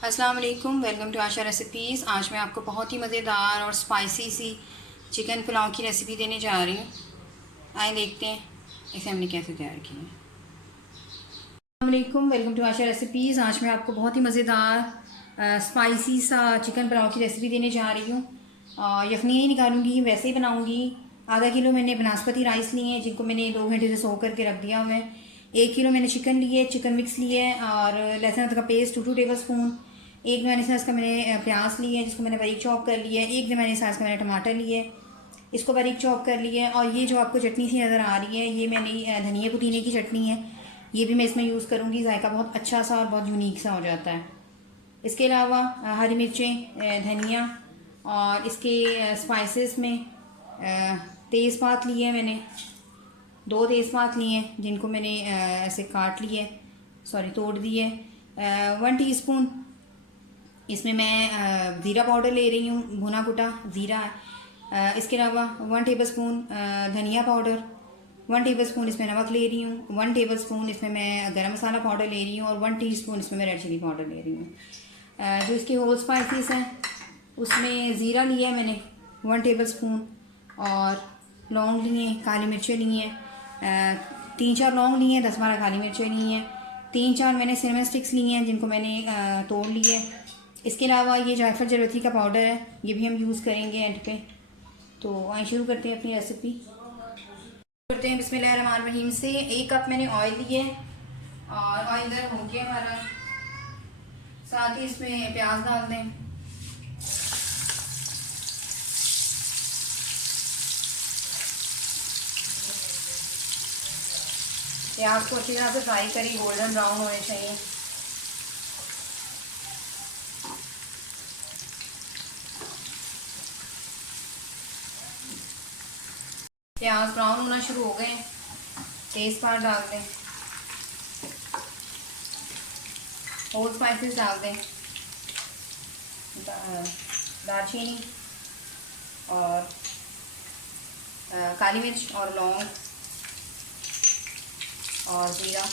अस्सलाम वालेकुम, welcome to Asha recipes. आज मैं आपको बहुत ही मज़ेदार और स्पाइसी सी चिकन पुलाव की रेसिपी देने जा रही हूँ। आइए देखते हैं इसे हमने कैसे तैयार किया है। अस्सलाम वालेकुम, वेलकम टू आशा रेसिपीज़। आज मैं आपको बहुत ही मज़ेदार स्पाइसी सा चिकन पुलाव की रेसिपी देने जा रही हूँ। यखनी नहीं निकालूंगी, वैसे ही बनाऊँगी। आधा किलो मैंने बनास्पति राइस लिए हैं जिनको मैंने 2 घंटे से सोख करके रख दिया हुआ है। 1 किलो मैंने चिकन लिए, चिकन मिक्स लिए और लहसुन अदरक का पेस्ट 2 टेबल स्पून। एक मैंने साइज़ का मैंने प्याज लिया है जिसको मैंने बारीक चॉप कर लिया है। एक मैंने साइज़ का मैंने टमाटर लिए, इसको बारीक चॉप कर लिया है। और ये जो आपको चटनी सी नज़र आ रही है ये मैंने धनिया पुदीने की चटनी है, ये भी मैं इसमें यूज़ करूँगी। जायका बहुत अच्छा सा और बहुत यूनिक सा हो जाता है। इसके अलावा हरी मिर्चें, धनिया और इसके स्पाइसेस में तेज़पात लिए हैं मैंने, 2 तेज़पात लिए हैं जिनको मैंने ऐसे काट लिए, सॉरी तोड़ दिए। 1 टीस्पून इसमें मैं ज़ीरा पाउडर ले रही हूँ, भुना कुटा ज़ीरा है। इसके अलावा 1 टेबल स्पून धनिया पाउडर, 1 टेबल स्पून इसमें नमक ले रही हूँ, 1 टेबल स्पून इसमें मैं गरम मसाला पाउडर ले रही हूँ और 1 टीस्पून इसमें मैं रेड चिली पाउडर ले रही हूँ। जो इसके होल स्पाइसेस हैं उसमें ज़ीरा लिया है मैंने 1 टेबल स्पून, और लौंग लिए, काली मिर्चें लिए हैं, 3-4 लौंग लिए हैं, 10-12 काली मिर्चें ली हैं, 3-4 मैंने सिनेमन स्टिक्स लिए हैं जिनको मैंने तोड़ लिए। इसके अलावा ये जायफल जरवती का पाउडर है, ये भी हम यूज़ करेंगे एंड पे। तो आइए शुरू करते हैं अपनी रेसिपी। करते हैं बिस्मिल्लाहिर्रहमानिर्रहीम से। 1 कप मैंने ऑयल लिए और ऑयल गर्म हो गया हमारा। साथ ही इसमें प्याज डाल दें। प्याज को अच्छी तरह से फ्राई करें, गोल्डन ब्राउन होने चाहिए। प्याज ब्राउन होना शुरू हो गए, तेज़पात डाल दें, होल स्पाइसेस डाल दें, दालचीनी और काली मिर्च और लौंग और जीरा।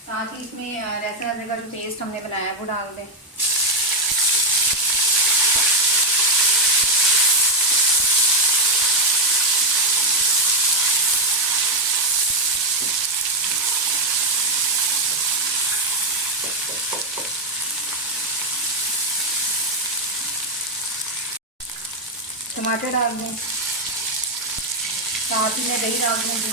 साथ ही इसमें लहसुन अदरक का जो पेस्ट हमने बनाया है वो डाल दें। टमाटर डाल दें, साथ ही मैं दही डाल दूँगी।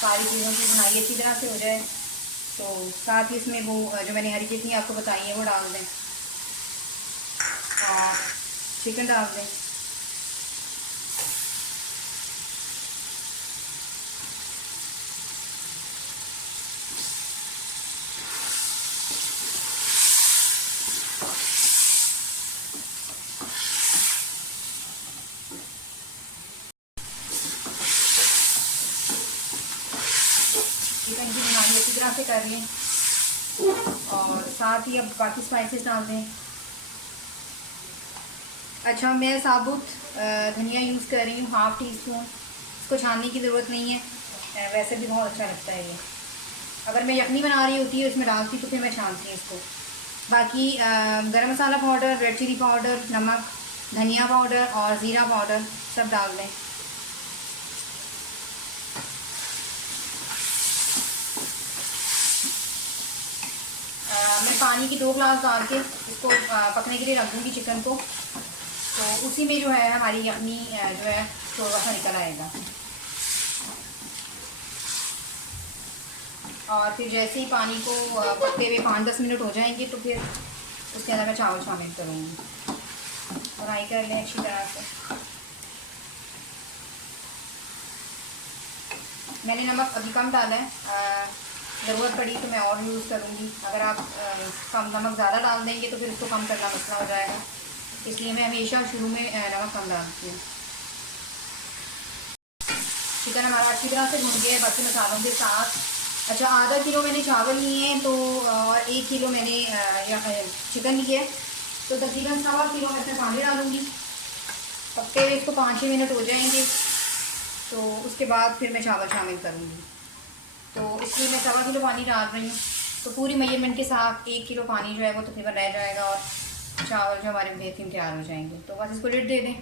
सारी चीज़ों की भुनाई अच्छी तरह से हो जाए तो साथ ही इसमें वो जो मैंने हरी चटनी आपको बताई है वो डाल दें और चिकन डाल दें। चिकन की भुनाई अच्छी तरह से कर लें और साथ ही अब बाकी स्पाइसेस डाल दें। अच्छा, मैं साबुत धनिया यूज़ कर रही हूँ 1/2 टीस्पून। इसको छानने की ज़रूरत नहीं है, वैसे भी बहुत अच्छा लगता है ये। अगर मैं यखनी बना रही होती है इसमें डालती तो फिर मैं छानती हूँ इसको। बाकी गरम मसाला पाउडर, रेड चिली पाउडर, नमक, धनिया पाउडर और ज़ीरा पाउडर सब डाल दें। मैं पानी की 2 ग्लास डाल के इसको पकने के लिए रख दूँगी चिकन को, तो उसी में जो है हमारी यखनी जो है थोड़ा सा निकल आएगा। और फिर जैसे ही पानी को पकते हुए 5-10 मिनट हो जाएंगे तो फिर उसके अंदर मैं चावल शामिल करूँगी। फ्राई कर लें अच्छी तरह से। मैंने नमक अभी कम डाला है, ज़रूरत पड़ी तो मैं और यूज़ करूँगी। अगर आप कम नमक ज़्यादा डाल देंगे तो फिर उसको कम करना मसला हो जाएगा, इसलिए मैं हमेशा शुरू में नमक कम डालती हूँ। चिकन हमारा अच्छी तरह से भुन गया है बाकी मसालों के साथ। अच्छा, आधा किलो मैंने चावल लिए हैं तो और 1 किलो मैंने चिकन लिया है, तो तकरीबन 1.25 किलो मैं इसमें पानी डालूँगी। पकते हुए इसको 5-6 मिनट हो जाएंगे, तो उसके बाद फिर मैं चावल शामिल करूँगी। तो इसलिए मैं 1.25 किलो पानी डाल रही हूँ, तो पूरी मेजरमेंट के साथ 1 किलो पानी जो है वो तकरीबन रह जाएगा और चावल जो हमारे बेहतरीन तैयार हो जाएंगे। तो बस इसको लिड दे दें।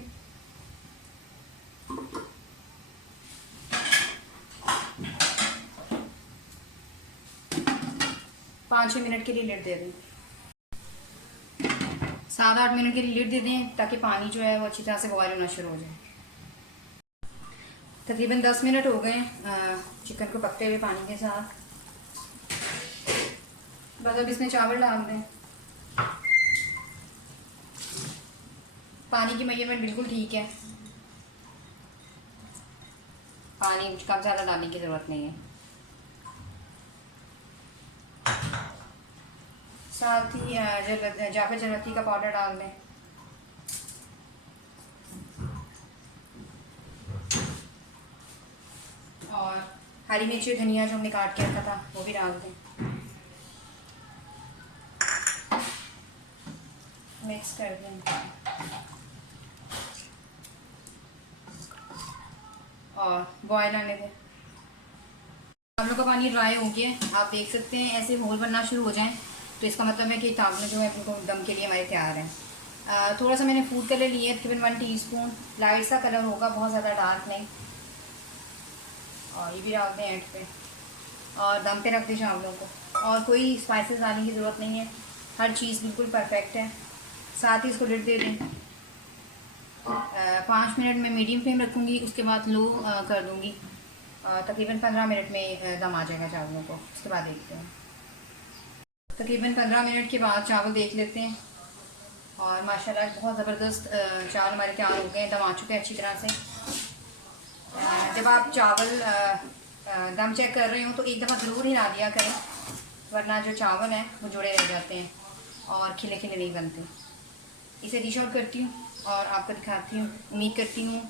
5-6 मिनट के लिए लिड दे दें, 7-8 मिनट के लिए लिड दे दें ताकि पानी जो है वो अच्छी तरह से बॉयल होना शुरू हो जाए। तकरीबन 10 मिनट हो गए चिकन को पकते हुए पानी के साथ। बस अब इसमें चावल डाल दें। पानी की मेजरमेंट बिल्कुल ठीक है, पानी कम ज़्यादा डालने की ज़रूरत नहीं है। साथ ही जाफर जरती का पाउडर डाल दें। और हरी मिर्ची धनिया जो हमने काट के रखा था वो भी डाल दें। मिक्स कर दें और बॉयल आने दें। चावलों का पानी ड्राई हो गया, आप देख सकते हैं ऐसे होल बनना शुरू हो जाएं तो इसका मतलब है कि चावल जो है बिल्कुल दम के लिए हमारे तैयार हैं। थोड़ा सा मैंने फूड कलर लिया है, तकरीबन 1 टीस्पून, लाइट सा कलर होगा, बहुत ज़्यादा डार्क नहीं। और ये भी डाल दें एंड पे और दम पे रख दें चावलों को। और कोई स्पाइसेस डालने की ज़रूरत नहीं है, हर चीज़ बिल्कुल परफेक्ट है। साथ ही इसको लिड दे दें। 5 मिनट में मीडियम फ्लेम रखूँगी, उसके बाद लो कर दूँगी। तकरीबन 15 मिनट में दम आ जाएगा चावलों को। उसके बाद देखते हैं। तकरीबन 15 मिनट के बाद चावल देख लेते हैं और माशाल्लाह बहुत ज़बरदस्त चावल हमारे तैयार हो गए हैं, दम आ चुके हैं अच्छी तरह से। जब आप चावल दम चेक कर रहे हो तो एक दफ़ा ज़रूर हिला दिया करें, वरना जो चावल हैं वो जुड़े रह जाते हैं और खिले खिले नहीं बनते। इसे डिश आउट करती हूँ और आपको दिखाती हूँ। उम्मीद करती हूँ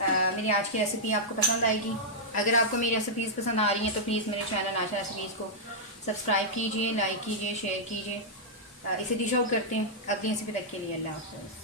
मेरी आज की रेसिपी आपको पसंद आएगी। अगर आपको मेरी रेसिपीज़ पसंद आ रही हैं तो प्लीज़ मेरे चैनल आशा रेसिपीज़ को सब्सक्राइब कीजिए, लाइक कीजिए, शेयर कीजिए। इसे डिश आउट करते हैं। अगली रेसिपी तक के लिए अल्लाह हाफ़िज़।